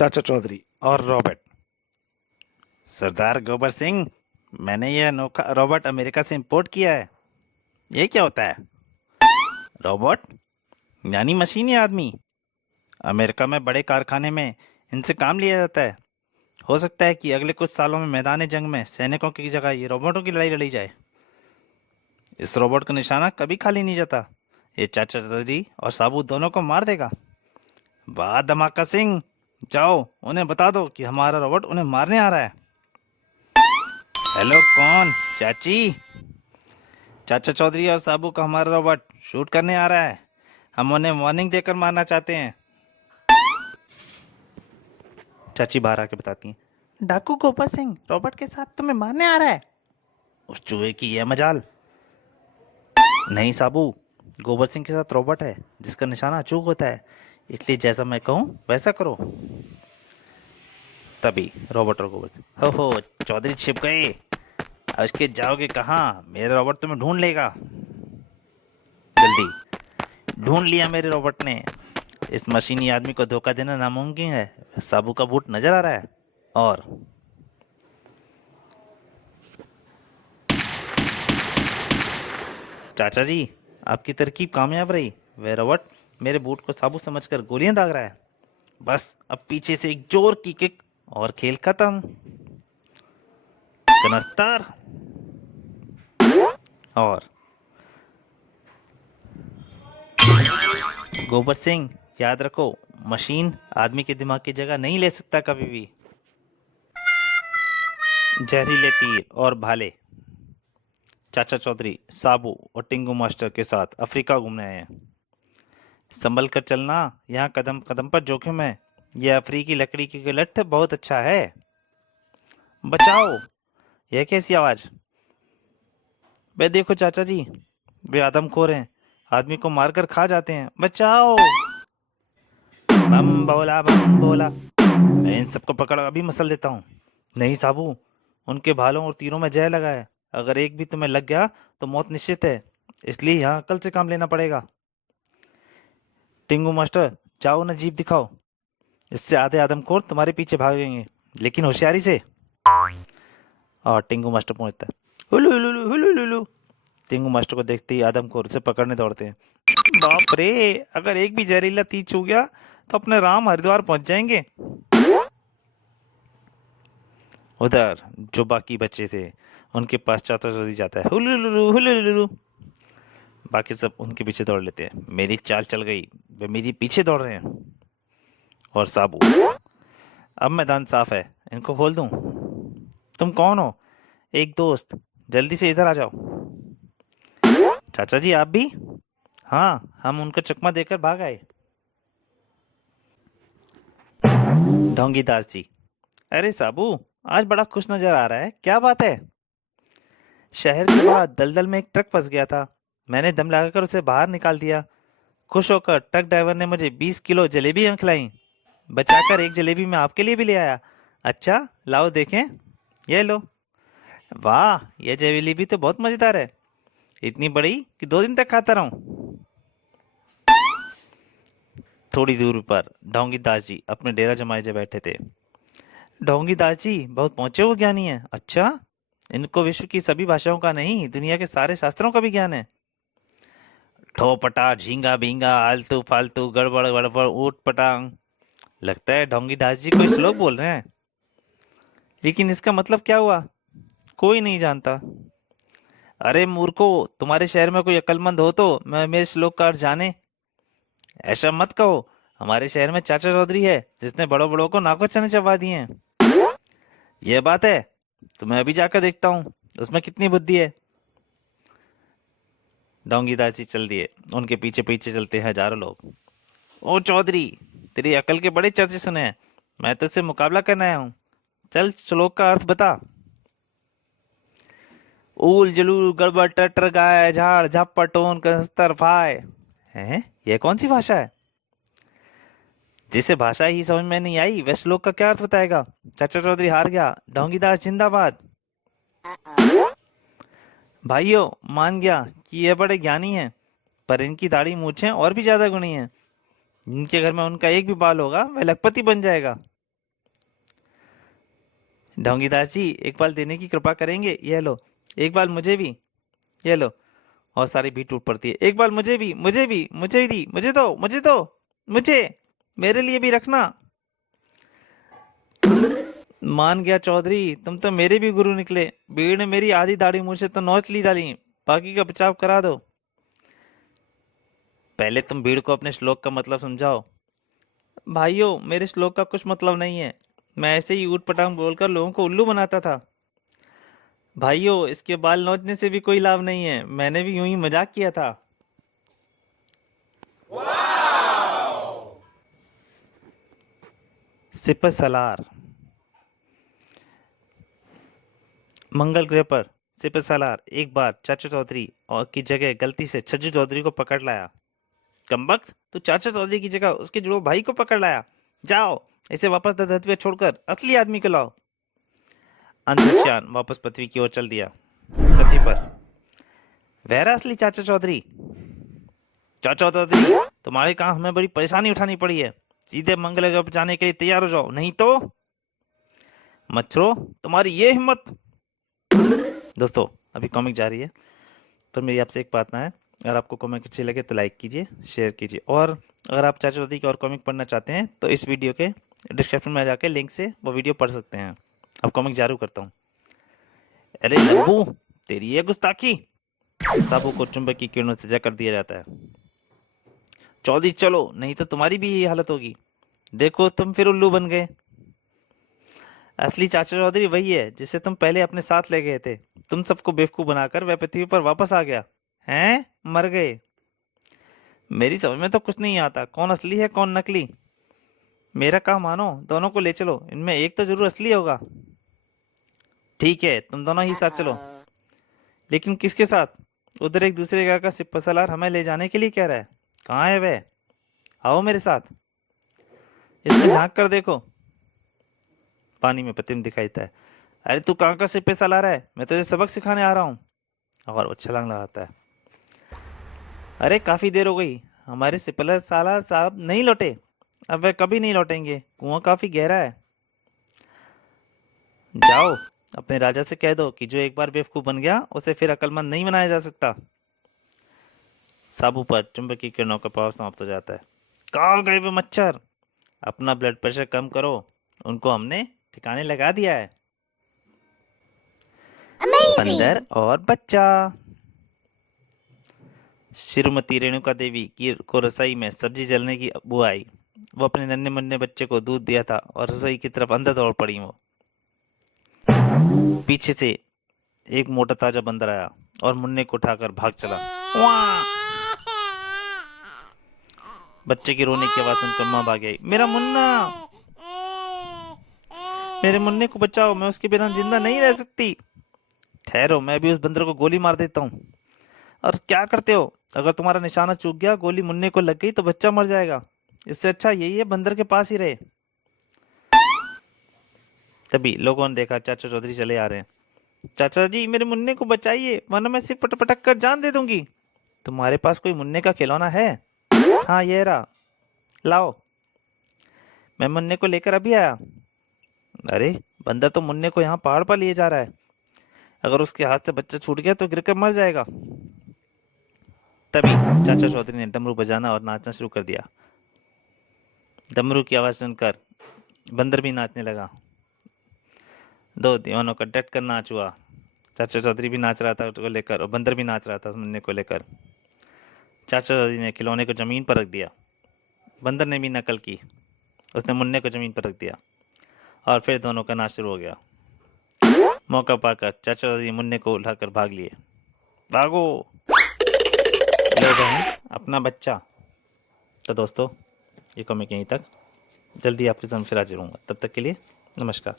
चाचा चौधरी और रॉबर्ट। सरदार गोबर सिंह, मैंने यह अनोखा रोबोट अमेरिका से इंपोर्ट किया है। ये क्या होता है? रोबोट यानी मशीन या आदमी? अमेरिका में बड़े कारखाने में इनसे काम लिया जाता है। हो सकता है कि अगले कुछ सालों में मैदान जंग में सैनिकों की जगह ये रोबोटों की लड़ाई लड़ी जाए। इस रोबोट का निशाना कभी खाली नहीं जाता। ये चाचा चौधरी और साबू दोनों को मार देगा। वाह धमाका सिंह, जाओ उन्हें बता दो कि हमारा रोबोट उन्हें मारने आ रहा है। हेलो कौन? चाची? चाचा चौधरी और साबू का हमारा रोबोट शूट करने आ रहा है। हम उन्हें वार्निंग देकर मारना चाहते हैं। चाची बाहर आके बताती हैं, डाकू गोबर सिंह रोबोट के साथ तुम्हें मारने आ रहा है। उस चूहे की यह मजाल। नहीं साबू, गोबर सिंह के साथ रोबोट है जिसका निशाना अचूक होता है, इसलिए जैसा मैं कहूँ वैसा करो। तभी रोबोट और गोबर सिंह, हो चौधरी छिप गए। अब इसके जाओगे कहाँ? मेरा रोबोट तुम्हें ढूंढ लेगा। जल्दी। ढूंढ लिया मेरे रोबोट ने। इस मशीनी आदमी को धोखा देना नामुमकिन है। साबू का बूट नजर आ रहा है। और चाचा जी, आपकी तरकीब कामयाब रही। वह रोबोट मेरे बूट को साबू समझकर गोलियां दाग रहा है। बस अब पीछे से एक जोर की किक और खेल खत्म। कनस्तर। और गोबर सिंह, याद रखो, मशीन आदमी के दिमाग की जगह नहीं ले सकता कभी भी। जहरीले तीर और भाले। चाचा चौधरी, साबू और टिंगू मास्टर के साथ अफ्रीका घूमने आए हैं। संभल कर चलना, यहाँ कदम कदम पर जोखिम है। यह अफ्रीकी लकड़ी की गिलट बहुत अच्छा है। बचाओ! यह कैसी आवाज? वे देखो चाचा जी, वे आदमखोर हैं। आदमी को मारकर खा जाते हैं। बचाओ! बम बोला, बम बोला। मैं इन सबको पकड़ अभी मसल देता हूँ। नहीं साबू, उनके भालों और तीरों में जय लगा है। अगर एक भी तुम्हें लग गया तो मौत निश्चित है। इसलिए यहाँ अकल से काम लेना पड़ेगा। टिंगू मास्टर, जाओ ना जीप दिखाओ। इससे आधे आदमखोर तुम्हारे पीछे भागेंगे, लेकिन होशियारी से। और टिंगू मास्टर पहुंचता है। Hulu Hulu Hulu Hulu. Tingu master को देखते ही आदमखोर उसे पकड़ने दौड़ते हैं। बाप रे, अगर एक भी जहरीला तीर छू गया तो अपने राम हरिद्वार पहुंच जाएंगे। उधर जो बाकी बच्चे थे उनके पास चाचा चौधरी जाता है। हुलुलुलु हुलुलुलु। बाकी सब उनके पीछे दौड़ लेते हैं। मेरी चाल चल गई, वे मेरी पीछे दौड़ रहे हैं। और साबू, अब मैदान साफ है, इनको खोल दूं। तुम कौन हो? एक दोस्त। जल्दी से इधर आ जाओ। चाचा जी आप भी? हाँ, हम उनका चकमा देकर भाग आए। ढोंगी दास जी, अरे साबू, आज बड़ा खुश नजर आ रहा है, क्या बात है? शहर के बाहर दलदल में एक ट्रक फंस गया था। मैंने दम लगाकर उसे बाहर निकाल दिया। खुश होकर ट्रक ड्राइवर ने मुझे 20 किलो जलेबियां खिलाई। बचाकर एक जलेबी मैं आपके लिए भी ले आया। अच्छा, लाओ देखें। ये लो। वाह, यह जलेबी तो बहुत मजेदार है। इतनी बड़ी कि 2 दिन तक खाता रहूं। थोड़ी दूर पर ढोंगी दास जी अपने डेरा जमाए जे बैठे थे। ढोंगी दास जी बहुत पहुंचे हुए ज्ञानी हैं। अच्छा, इनको विश्व की सभी भाषाओं का नहीं, दुनिया के सारे शास्त्रों का भी ज्ञान है। ठोपटा झींगा बींगा आलतू फालतू गड़बड़ गड़बड़ ऊट पटांग। लगता है ढोंगी दास जी कोई श्लोक बोल रहे हैं, लेकिन इसका मतलब क्या हुआ कोई नहीं जानता। अरे मूर्खो, तुम्हारे शहर में कोई अक्लमंद हो तो मैं मेरे श्लोक का अर्थ जाने। ऐसा मत कहो, हमारे शहर में चाचा चौधरी है जिसने बड़ों बड़ों को नाको चने चबा दिए हैं। यह बात है, तो मैं अभी जाकर देखता हूँ उसमें कितनी बुद्धि है। डोंगी दास जी चल दिए। उनके पीछे पीछे चलते हैं हजारों लोग। ओ चौधरी, तेरी अकल के बड़े चर्चे सुने हैं। मैं तुझसे मुकाबला करने आया हूँ। चल श्लोक का अर्थ बता। ऊल जलूल गड़बड़ टटर गाय झाड़ झप्पा टोन कसतर फाय। हैं, यह कौन सी भाषा है? जिसे भाषा ही समझ में नहीं आई वह श्लोक का क्या अर्थ बताएगा? चाचा चौधरी हार गया। ढोंगी दास जिंदाबाद। भाइयों, मान गया कि ये बड़े ज्ञानी हैं, पर इनकी दाढ़ी मूछें और भी ज्यादा गुणी हैं। जिनके घर में उनका एक भी बाल होगा वह लखपति बन जाएगा। ढोंगी दास जी, एक बाल देने की कृपा करेंगे? ये लो। एक बाल मुझे भी। ये लो। और सारी भीड़ टूट पड़ती है। एक बाल मुझे भी, मुझे भी, मुझे दी, मुझे दो, मुझे दो, मुझे, मेरे लिए भी रखना। मान गया चौधरी, तुम तो मेरे भी गुरु निकले। भीड़ ने मेरी आधी दाढ़ी मुंह से तो नोच ली डाली, बाकी का बचाव करा दो। पहले तुम भीड़ को अपने श्लोक का मतलब समझाओ। भाइयों, मेरे श्लोक का कुछ मतलब नहीं है। मैं ऐसे ही ऊट पटांग बोलकर लोगों को उल्लू बनाता था। भाइयों, इसके बाल नोचने से भी कोई लाभ नहीं है। मैंने भी यूं ही मजाक किया था। सिपह सलार। मंगल ग्रह पर सिपह सलार एक बार चाचा चौधरी और की जगह गलती से छज्जू चौधरी को पकड़ लाया। कमबख्त, तू चाचा चौधरी की जगह उसके जुड़ो भाई को पकड़ लाया। जाओ, इसे वापस धरती पे छोड़कर असली आदमी को लाओ। अंतरिक्षयान वापस पृथ्वी की ओर चल दिया। पृथ्वी पर वह असली चाचा चौधरी। चाचा चौधरी, तुम्हारे काम हमें बड़ी परेशानी उठानी पड़ी है। सीधे मंगल ग्रह पर जाने के लिए तैयार हो जाओ, नहीं तो मच्छरों, तुम्हारी ये हिम्मत। दोस्तों, अभी कॉमिक जारी है, पर मेरी आपसे एक प्रार्थना है। अगर आपको कॉमिक अच्छी लगे तो लाइक कीजिए, शेयर कीजिए, और अगर आप चाचा चौधरी की और कॉमिक पढ़ना चाहते हैं तो इस वीडियो के डिस्क्रिप्शन में जाके लिंक से वो वीडियो पढ़ सकते हैं। अब कॉमिक जारी करता हूँ। अरे लंबू, तेरी ये गुस्ताखी। साबू को चुंबक की किरणों से जकड़ दिया जाता है। चौधरी चलो, नहीं तो तुम्हारी भी यही हालत होगी। देखो, तुम फिर उल्लू बन गए। असली चाचा चौधरी वही है जिसे तुम पहले अपने साथ ले गए थे। तुम सबको बेवकूफ बनाकर वह पृथ्वी पर वापस आ गया। हैं? मर गए। मेरी समझ में तो कुछ नहीं आता, कौन असली है कौन नकली। मेरा काम मानो, दोनों को ले चलो, इनमें एक तो जरूर असली होगा। ठीक है, तुम दोनों ही साथ चलो। लेकिन किसके साथ? उधर एक दूसरे जगह का सिपह सलार हमें ले जाने के लिए कह रहा है। कहाँ है वह? आओ मेरे साथ। इसमें झांक कर देखो। पानी में प्रतिबिंब दिखाई देता है। अरे तू कहाँ का सिपह सलार है? मैं तुझे सबक सिखाने आ रहा हूँ। और वो छलांग लगाता है। अरे काफी देर हो गई, हमारे सिपह सलार साहब नहीं लौटे। अब वे कभी नहीं लौटेंगे, कुआं काफी गहरा है। जाओ, अपने राजा से कह दो कि जो एक बार बेवकूफ बन गया उसे फिर अक्लमंद नहीं बनाया जा सकता। साबू पर चुंबकीय किरणों का प्रभाव समाप्त हो जाता है। कहाँ गए वे मच्छर? अपना ब्लड प्रेशर कम करो, उनको हमने ठिकाने लगा दिया है। बंदर और बच्चा। श्रीमती रेणुका देवी की को रसोई में सब्जी जलने की बू आई। वो अपने नन्हे मुन्ने बच्चे को दूध दिया था और रसोई की तरफ अंदर दौड़ पड़ी। वो पीछे से एक मोटा ताजा बंदर आया और मुन्ने को उठाकर भाग चला। वाह! बच्चे की रोने की आवाज सुनकर मां भाग आई। मेरा मुन्ना, मेरे मुन्ने को बचाओ, मैं उसके बिना जिंदा नहीं रह सकती। ठहरो, मैं भी उस बंदर को गोली मार देता हूँ। और क्या करते हो? अगर तुम्हारा निशाना चूक गया, गोली मुन्ने को लग गई तो बच्चा मर जाएगा। इससे अच्छा यही है बंदर के पास ही रहे। तभी लोगों ने देखा चाचा चौधरी चले आ रहे हैं। चाचा जी, मेरे मुन्ने को बचाइए, वरना मैं सिर पटक पटक कर जान दे दूंगी। तुम्हारे पास कोई मुन्ने का खिलौना है? हाँ, ये रहा, लाओ। मैं मुन्ने को लेकर अभी आया। अरे, बंदर तो मुन्ने को यहाँ पहाड़ पर लिए जा रहा है। अगर उसके हाथ से बच्चा छूट गया तो गिरकर मर जाएगा। तभी चाचा चौधरी ने डमरू बजाना और नाचना शुरू कर दिया। डमरू की आवाज सुनकर बंदर भी नाचने लगा। दो दीवानों का डट कर नाच हुआ। चाचा चौधरी भी नाच रहा था उसको लेकर और बंदर भी नाच रहा था मुन्ने को लेकर। चाचा चौधरी ने खिलौने को जमीन पर रख दिया। बंदर ने भी नकल की, उसने मुन्ने को जमीन पर रख दिया और फिर दोनों का नाच शुरू हो गया। मौका पाकर चाचा चौधरी मुन्ने को उठाकर भाग लिए। भागो, ले बहन अपना बच्चा। तो दोस्तों, ये कॉमिक यहीं तक। जल्दी आपके सामने फिर हाजिर होऊंगा, तब तक के लिए नमस्कार।